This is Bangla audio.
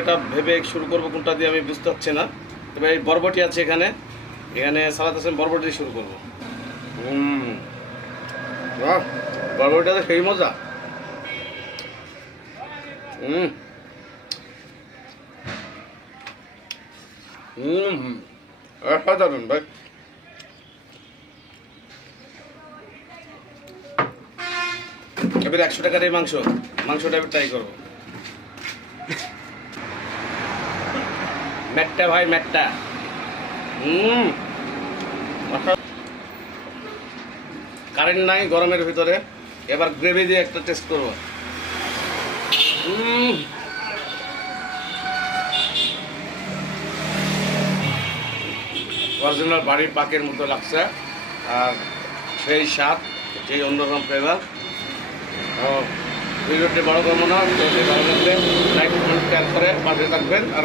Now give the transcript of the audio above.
এটা ভেবে শুরু করবো কোনটা দিয়ে আমি বুঝতে পারছি না। তবে এই বরবটি আছে এখানে, সালাদ আছে, বরবটি দিয়ে শুরু করবো। বরবটিটা তো সেই মজা। অসাধারণ ভাই। এবার 100 টাকার এই মাংসটা এবার ট্রাই করবো। ম্যাটটা ভাই, ম্যাটটা। কারেন্ট নাই গরমের ভিতরে, এবার গ্রেভি দিয়ে একটা টেস্ট করবো। অরিজিনাল বাড়ির পাকের মতো লাগছে, আর সেই স্বাদ, সেই অন্যরকম ফ্লেভার। ভিডিওটি বড় করবো না, ভিডিওটি ভালো লাগলে লাইক কমেন্ট শেয়ার করে পাশে থাকবেন। আর